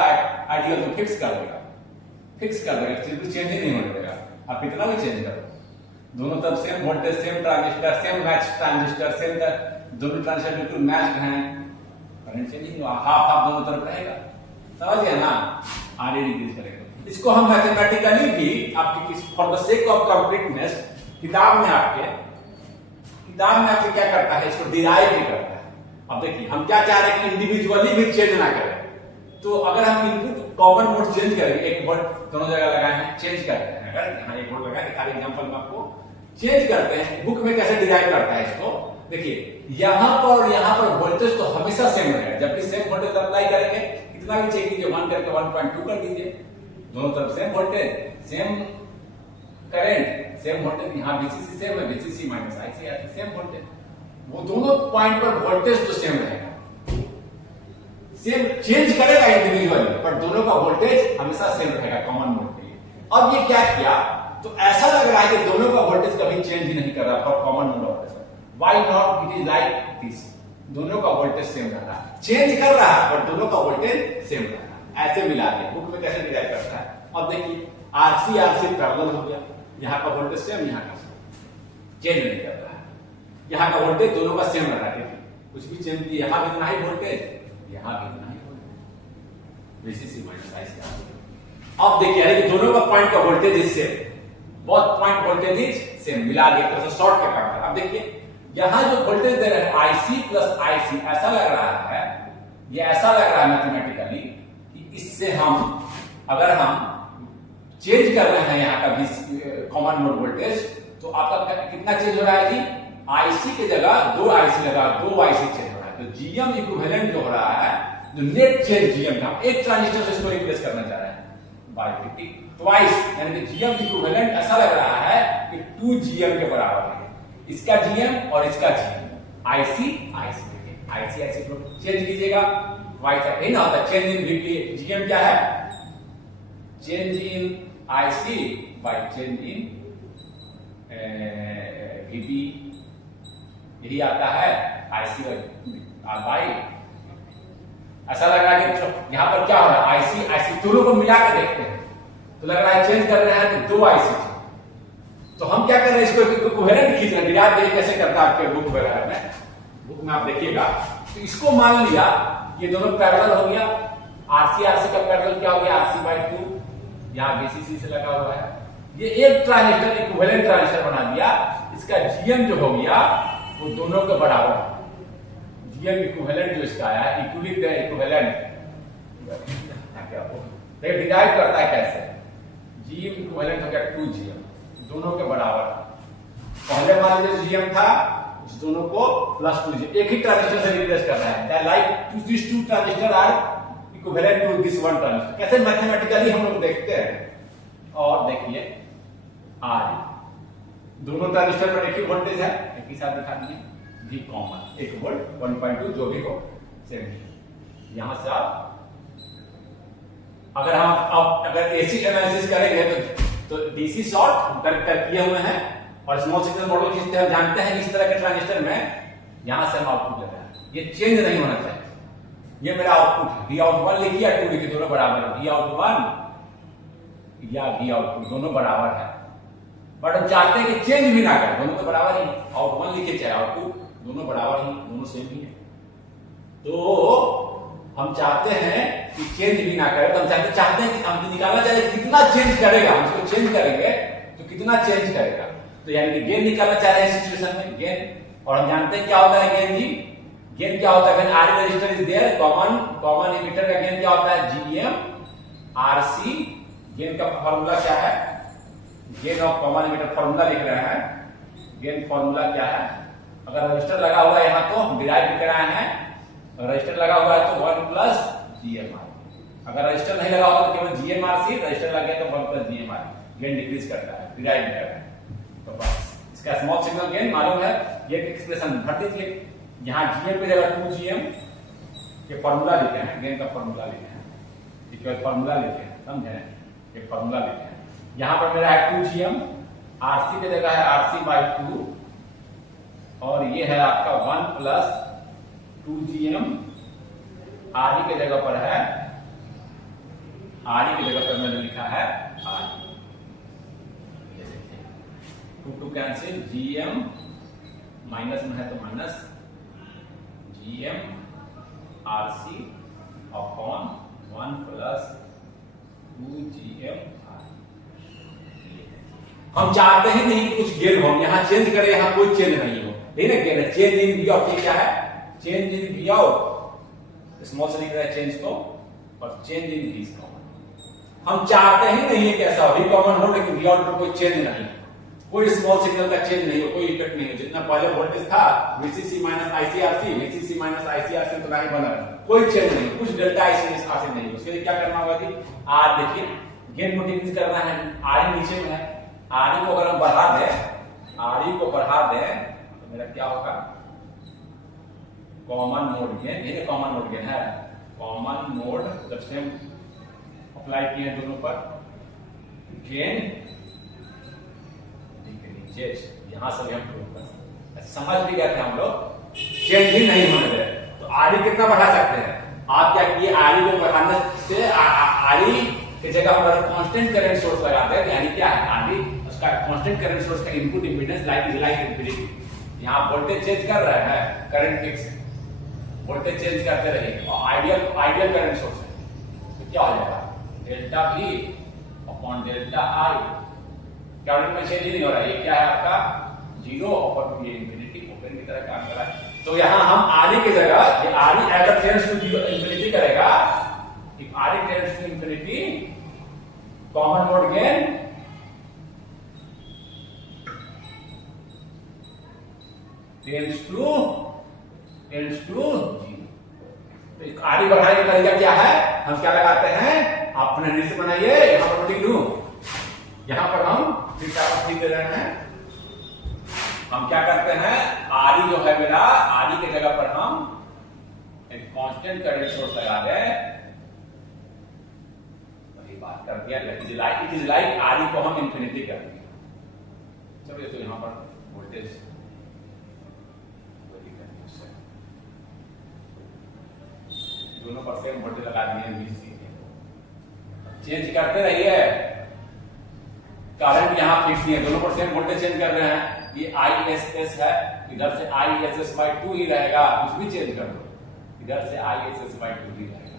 आइडियल तो फिक्स कर देगा, चेंज ही नहीं होने देगा, आप कितना भी चेंज करो, दोनों तरफ same voltage, same transistor, same match transistor, same दोनों ट्रांजिस्टर बिल्कुल मैच हैं, करंट चेंज नहीं हुआ, हाफ हाफ दोनों तरफ रहेगा, समझ गए ना, आरई डिक्रीज करेगा। इसको हम मैथमेटिकली भी आपकी for the sake of completeness किताब में आपके क्या करता है, इसको डिराइव भी करता है। अब देखिए हम क्या चाह रहे हैं कि इंडिविजुअली भी चेंज ना करें, तो अगर हम इनपुट कॉमन मोड चेंज करेंगे, 1 वोल्ट दोनों जगह लगाए हैं, चेंज करते हैं, अगर यहाँ 1 वोल्ट लगाए, खाली एग्जांपल में आपको चेंज करते हैं, बुक में कैसे डिराइव करता है इसको देखिए, यहाँ पर वोल्टेज तो हमेशा सेम रहेगा, जबकि सेम वोल्टेज अप्लाई करेंगे, कितना भी चेक कीजिए, 1 करके 1.2 कर दीजिए, दोनों तरफ same voltage, same current, same voltage, यहाँ वीसीसी सेम है, VCC minus ICRC same voltage, वो दोनों पॉइंट पर वोल्टेज तो सेम रहेगा, सेम चेंज करेगा इंडिविजुअली, पर दोनों का वोल्टेज हमेशा सेम रहेगा कॉमन मोड के लिए। अब ये क्या किया, तो ऐसा लग रहा है कि दोनों का वोल्टेज कभी चेंज ही नहीं कर रहा for common mode operation, why not it is like this, दोनों का वोल्टेज सेम रहा है, चेंज कर रहा है बट दोनों का वोल्टेज सेम रहा है। ऐसे मिला के बुक में कैसे डिराइव करता है। अब देखिए आरसी आरसी पैरेलल हो गया, यहाँ का वोल्टेज सेम, यहाँ का चेंज नहीं कर रहा है, यहाँ का वोल्टेज दोनों का सेम रहा है, कुछ भी चेंज नहीं, यहाँ भी इतना ही वोल्टेज, यहाँ भी इतना ही वोल्टेज, VCC माइनस IC। अब देखिए कि दोनों का पॉइंट का voltage is same, both point voltage is same, मिला दिया तो शॉर्ट के काम कर। अब देखिए यहां जो वोल्टेज दे रहे हैं IC प्लस IC, ऐसा लग रहा है, ये ऐसा लग रहा है मैथमेटिकली कि इससे हम अगर हम चेंज कर रहे हैं यहाँ का कॉमन नोड वोल्टेज, तो आपका कितना चेंज हो रहा है जी, IC की जगह 2 IC लगा, 2 IC चेंज हो रहा है। तो GM इक्विवेलेंट जो हो रहा है, जो नेट चेंज GM का, एक ट्रांजिस्टर से इसको रिप्लेस करना चाह रहे हैं बाय ट्वाइस, यानी कि GM इक्विवेलेंट ऐसा लग रहा है कि 2 GM के बराबर है, इसका GM और इसका GM, IC IC को चेंज कीजिएगा, वाइस नहीं ना होता, चेंज इन VP, GM क्या है, change in IC by change in VP, यही आता है IC बाय। ऐसा लग रहा है कि यहाँ पर क्या हो रहा है, IC दोनों को मिला कर देखते हैं तो लग रहा है चेंज कर रहे हैं तो 2 IC। तो हम क्या कर रहे हैं, इसको इक्विवेलेंट खींच रहे हैं, डिराइव देखिए कैसे करता है आपके बुक वगैरह में, बुक में आप देखिएगा। तो इसको मान लिया ये दोनों पैरेलल हो गया, RC RC का पैरेलल क्या हो गया, RC बाय 2, यहाँ VCC से लगा हुआ है, ये एक ट्रांजिस्टर इक्विवेलेंट ट्रांजिस्टर बना दिया, इसका GM जो हो गया वो दोनों के बराबर है, GM इक्विवेलेंट जो इसका आया इक्विवेलेंट डिराइव करता है कैसे, GM इक्विवेलेंट हो गया 2 GM, दोनों के बराबर। पहले मान लीजिए GM था, उस दोनों को प्लस 2 GM, एक ही ट्रांजिस्टर से रिप्लेस कर रहा है, like this 2 transistor are equivalent to this 1 transistor, कैसे मैथमेटिकली हम लोग देखते हैं। और देखिए आज दोनों ट्रांजिस्टर पर एक ही वोल्टेज है, एक ही साथ दिखा दिए, V कॉमन 1 वोल्ट 1.2 जो भी हो सेम। यहां से आप अगर हम अगर AC एनालिसिस करेंगे तो DC शॉर्ट कर किए हुए हैं और स्मॉल सिग्नल मॉडल खींचते हैं, जानते हैं इस तरह के ट्रांजिस्टर में यहां से हम आउटपुट ले रहे हैं, ये चेंज नहीं होना चाहिए, ये मेरा आउटपुट है, V आउट 1 लिखिए या 2 लिखिए, दोनों बराबर है, V आउट 1 या V आउटपुट दोनों बराबर है, बट हम चाहते हैं कि चेंज भी ना करें, दोनों तो बराबर ही, आउट 1 लिखिए चाहे आउट 2, दोनों बराबर ही, दोनों सेम ही है। तो हम चाहते हैं कि चेंज भी ना करे, तो हम चाहते हैं कि हम निकालना चाहिए कितना चेंज करेगा, हम इसको चेंज करेंगे तो कितना चेंज करेगा, तो यानी कि गेन निकालना चाह रहे हैं इस सिचुएशन में गेन। और हम जानते हैं क्या होता है गेन जी, गेन क्या होता है, R resistor is there, common emitter का गेन क्या होता है, GM RC। गेन का फॉर्मूला क्या है, gain of common emitter formula लिख रहे हैं, गेन फॉर्मूला क्या है, अगर रजिस्टर लगा हुआ है यहाँ तो हम डिराइव कर रहे हैं, रजिस्टर लगा हुआ है तो 1 प्लस GMR, अगर रजिस्टर नहीं लगा हुआ तो केवल GMRC, रजिस्टर लग गया तो 1 प्लस GMR, गेन डिक्रीज करता है, डिराइव कर रहा है। तो बस इसका स्मॉल सिग्नल गेन मालूम है, गेन एक्सप्रेशन भर दीजिए, यहाँ GM की जगह 2 GM के फॉर्मूला लिखे हैं, गेन का फॉर्मूला लिखे हैं, इक्वल फॉर्मूला लिखे हैं, समझे, एक फॉर्मूला लिखे हैं। यहाँ पर मेरा है 2 GM, RC की जगह है RC बाय 2, और ये है आपका 1 प्लस 2 GM, RE के जगह पर है, RE की जगह पर मैंने लिखा है RE, 2 कैंसिल, GM माइनस में है तो minus GM RC upon 1 plus 2 GM RE। हम चाहते हैं नहीं कि कुछ गेन हो, यहां चेंज करें, यहां कोई चेंज नहीं हो, ठीक है, गेन है, चेंज इन V ऑफ क्या है, change in V out, small से लिख रहा है चेंज को, और चेंज इन V कॉमन। हम चाहते ही नहीं है कि ऐसा V कॉमन हो, लेकिन V आउट में कोई चेंज नहीं, कोई स्मॉल सिग्नल का चेंज नहीं हो, कोई इफेक्ट नहीं हो, जितना पहले वोल्टेज था VCC minus ICRC, VCC minus ICRC तो नहीं बना, कोई चेंज नहीं, कुछ डेल्टा ICRC नहीं, उसके लिए क्या करना होगा जी, R देखिए गेन को डिक्रीज करना है, RE नीचे में है, RE को अगर हम बढ़ा दें, RE को बढ़ा दें तो मेरा क्या होगा, कॉमन नोड गेन, ये कॉमन नोड गेन है, कॉमन नोड जब से हम अप्लाई किए हैं दोनों पर, गेन नीचे यहां से भी हम प्रूव कर सकते हैं, समझ भी गए थे हम लोग, चेंज ही नहीं होने दे। तो आरई कितना बढ़ा सकते हैं? आप क्या किए, आरई को बढ़ाने से आरई की जगह पर कांस्टेंट करंट सोर्स लगाते हैं। यानी क्या है, आरई उसका कांस्टेंट करंट सोर्स का इनपुट इंपीडेंस लाइक इंफिनिटी। यहाँ वोल्टेज चेंज कर रहे हैं, करंट फिक्स है, वोल्टेज चेंज करते रहिए और आइडियल करंट सोर्स है। तो क्या हो जाएगा, delta V upon delta I। Current में चेंज ही नहीं हो रहा है, ये क्या है आपका 0 और ये इंफिनिटी ओपन की तरह काम कर रहा है। तो यहां हम आरई की जगह, ये आरई अगर टेंड्स टू इंफिनिटी करेगा, if R E tends to infinity, common mode gain tends to 0। तो आरई बढ़ाने का तरीका क्या है, हम क्या लगाते हैं, अपने लिस्ट बनाइए, यहां पर लिख लूं, यहां पर हम फिर दे रहे हैं। हम क्या करते हैं, आरई जो है मेरा, आरई की जगह पर हम एक कांस्टेंट करंट सोर्स लगा दें। वही बात कर दिया, इट इज लाइक आरई को हम इंफिनिटी कर दिया। चलिए, तो यहां पर वोल्टेज दोनों पर सेम वोल्टेज लगा दिए, VC चेंज करते रहिए। करंट यहां फिक्स नहीं है, दोनों पर सेम वोल्टेज चेंज कर रहे हैं। ये ISS है, इधर से ISS/2 ही रहेगा, कुछ भी चेंज कर दो, इधर से ISS/2 ही रहेगा,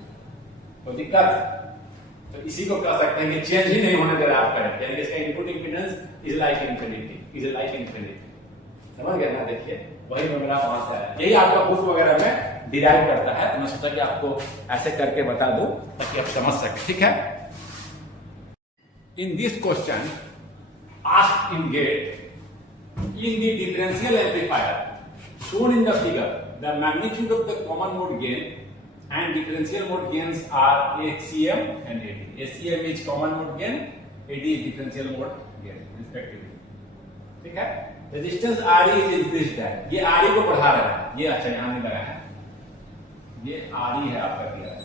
कोई दिक्कत? तो इसी को कह सकते हैं कि चेंज ही नहीं होने दे रहा आप करंट, यानी इसका input impedance is like infinity. समझ गए ना? देखिए, वही मेरा वहां से आया, यही आपका बुक वगैरह में डिराइव करता है। तो मैं सोचा कि आपको ऐसे करके बता दूं ताकि आप समझ सके, ठीक है? In this question, asked in GATE, in the differential amplifier shown in the figure, the magnitude of the common mode gain and differential mode gains are ACM and AD. ACM is common mode gain, AD is differential mode gain, respectively. ठीक है? Resistance RE is increased है, ये RE को बढ़ा रहा है, ये अच्छा यहां नहीं लगा है, ये RE है आपका दिया है,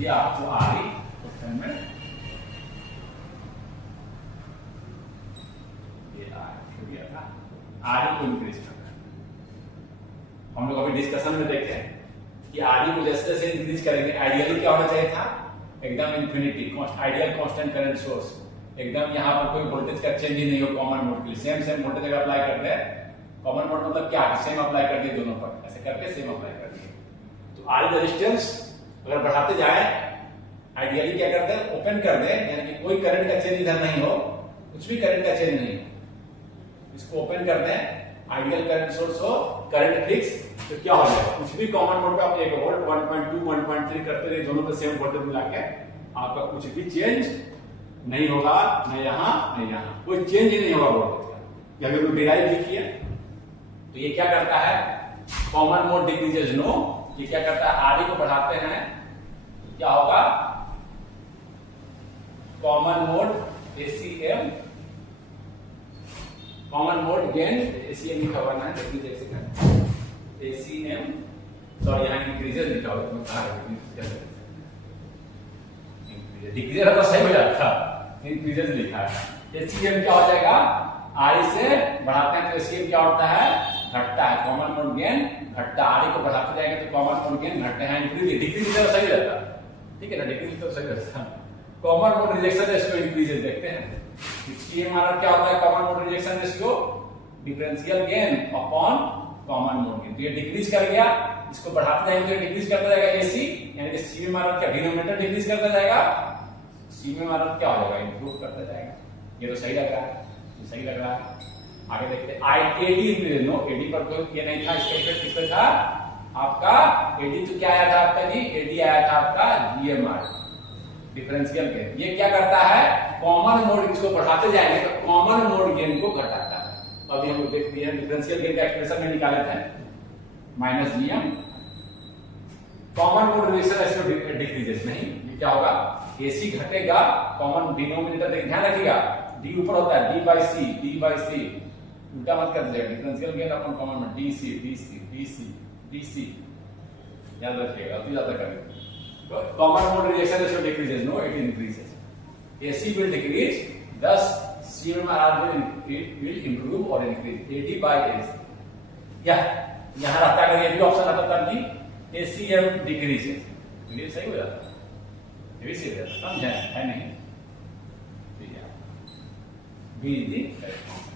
ये आपको RE क्वेश्चन में आरई को इंक्रीज करना है। हम लोग अभी डिस्कशन में देखे कि आरई को जैसे जैसे इंक्रीज करेंगे, आइडियली क्या होना चाहिए था, एकदम infinity, ideal constant current source, एकदम यहां पर कोई वोल्टेज का चेंज ही नहीं हो। कॉमन मोड के लिए सेम वोल्टेज अगर अप्लाई करते हैं, कॉमन मोड मतलब क्या, सेम अप्लाई कर दिए दोनों पर, ऐसे करके सेम अप्लाई कर दिए। तो आरई रेजिस्टेंस अगर बढ़ाते जाए, आइडियली क्या करते हैं, ओपन कर दे, यानी कि कोई करंट का चेंज इधर नहीं हो, कुछ भी करंट का चेंज नहीं हो, इसको ओपन करते हैं, आइडियल करंट सोर्स हो, करंट फिक्स, तो क्या हो जाएगा, कुछ भी कॉमन मोड पे आप 1 वोल्ट 1.2 1.3 करते रहिए, दोनों पे सेम वोल्टेज मिला के आपका कुछ भी चेंज नहीं होगा, न यहां न यहां, कोई चेंज ही नहीं होगा वोल्टेज का। अगर कोई डिराइव भी किया तो ये क्या करता है, कॉमन मोड डिक्रीजेस नो, ये क्या करता है, आरई को बढ़ाते हैं, क्या होगा, common mode ACM, common mode gain, ACM लिखा हुआ है, देखिए एक सेकंड, ACM, सॉरी यहां इंक्रीजेस लिखा हुआ है, डिक्रीजेस तो सही हो जाता, इंक्रीजेस लिखा है। ACM क्या हो जाएगा, आरई से बढ़ाते हैं तो ACM क्या होता है, घटता है, कॉमन मोड गेन घटता है, आरई को बढ़ाते जाएंगे तो कॉमन मोड गेन घटते हैं, इंक्रीज डिक्रीज तो सही रहता, ठीक है ना, डिक्रीज तो सही रहता। Common mode rejection ratio increases देखते हैं, CMRR क्या होता है, common mode rejection ratio, differential gain upon common mode gain. तो ये डिक्रीज कर गया, इसको बढ़ाते जाएंगे तो डिक्रीज करता जाएगा AC, यानी कि CMRR का डिनोमिनेटर डिक्रीज करता जाएगा, CMRR क्या हो जाएगा, इंप्रूव करता जाएगा। ये तो सही लग रहा है, ये सही लग रहा है। आगे देखते हैं, AD इंक्रीज, नो AD पर कोई ये नहीं था, इसका इफेक्ट किस पे था आपका, AD तो क्या आया था आपका जी, AD आया था आपका GMR, डिफरेंशियल गेन। ये क्या करता है, कॉमन मोड, इसको बढ़ाते जाएंगे तो कॉमन मोड गेन को घटाता है। अभी हम देखते हैं डिफरेंशियल गेन का एक्सप्रेशन में निकाले थे, -GM, common mode rejection ratio decreases, नहीं ये क्या होगा, AC घटेगा, कॉमन डिनोमिनेटर देखिए, ध्यान रखिएगा, D ऊपर होता है, D/C, उल्टा मत कर दीजिएगा, डिफरेंशियल गेन अपन कॉमन में DC, याद रखिएगा, अति ज्यादा करेंगे। Common mode rejection ratio decreases, no, it increases. AC will decrease, thus CMRR will improve or increase. AD by AC. या यहाँ रहता, अगर ये भी ऑप्शन आता तब भी ACF डिक्रीजेस, ये सही हो जाता, ये भी सही हो जाता, समझे है नहीं? B is the correct.